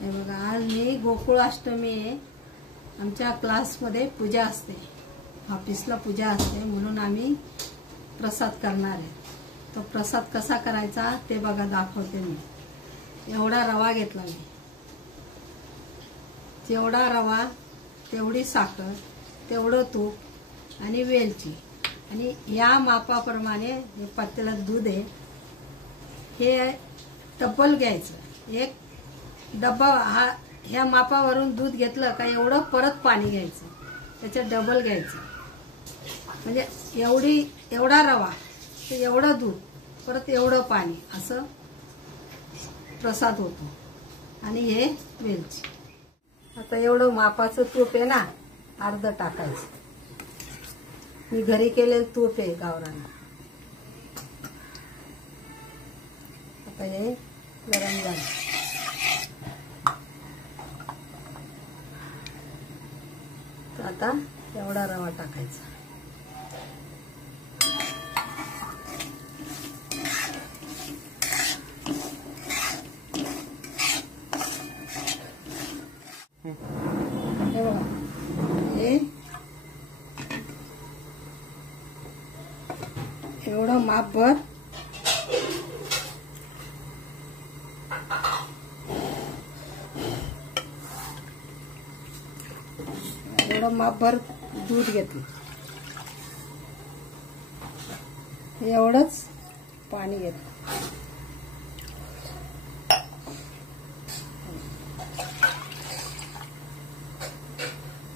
हे बघा, आज मी गोकुळाष्टमी आहे. आमच्या क्लासमध्ये पूजा असते, ऑफिसला पूजा असते, म्हणून आम्ही प्रसाद करणार आहे. तो प्रसाद कसा करायचा ते बघा, दाखवते मी. एवढा रवा घेतला मी, जेवढा रवा तेवढी साखर, तेवढं तूप आणि वेलची, आणि या मापाप्रमाणे हे पातेल्यात दूध आहे. हे डब्बल घ्यायचं, एक डब्बा हा ह्या मापावरून दूध घेतलं का एवढं परत पाणी घ्यायचं, त्याच्यात डबल घ्यायचं. म्हणजे एवढा रवा तर एवढं दूध परत एवढं पाणी, असं प्रसाद होतो. आणि हे वेलची. आता एवढं मापाचं तूप आहे ना, अर्ध टाकायचं. मी घरी केलेलं तूप आहे गावरान. आता हे गरम झालं. तर आता एवढा रवा टाकायचा. हे बघा, हे एवढं मापभर दूध घेतलं, एवढंच पाणी घेतलं.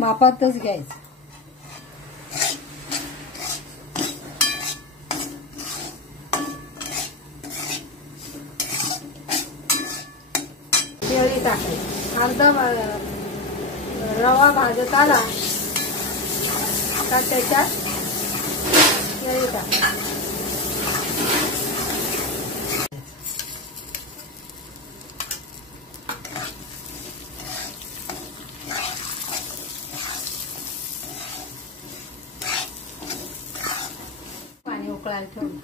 मापातच घ्यायचं. केळी टाकायची. अर्धा रवा भाजत आला का त्याच्यात केळी टाकायची. पाणी उकळायला ठेवलं.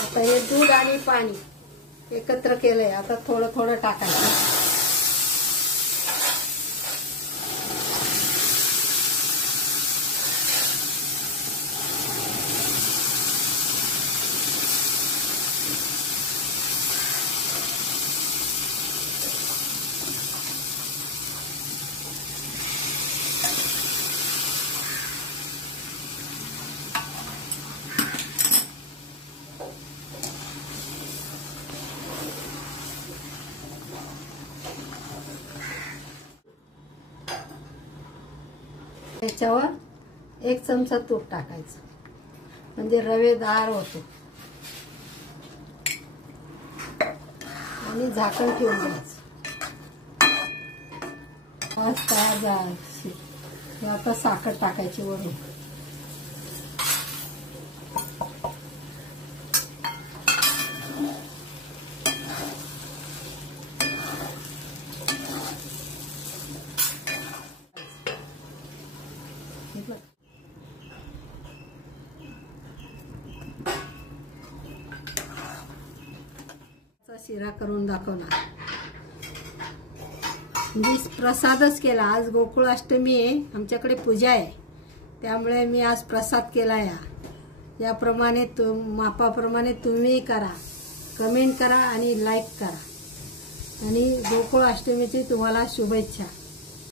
आता हे दूध आणि पाणी एकत्र केलंय. आता थोडं थोडं टाकायचं. त्याच्यावर 1 चमचा तूप टाकायचं, म्हणजे रवेदार होतो. आणि झाकण ठेवून द्यायचं. तयार झाली. आता साखर टाकायची वरून. शिरा करून दाखवणार. म्हणजे प्रसादच केला. आज गोकुळाष्टमी आहे, आमच्याकडे पूजा आहे, त्यामुळे मी आज प्रसाद केला. याप्रमाणे मापाप्रमाणे तुम्ही करा. कमेंट करा आणि लाईक करा. आणि गोकुळाष्टमीची तुम्हाला शुभेच्छा.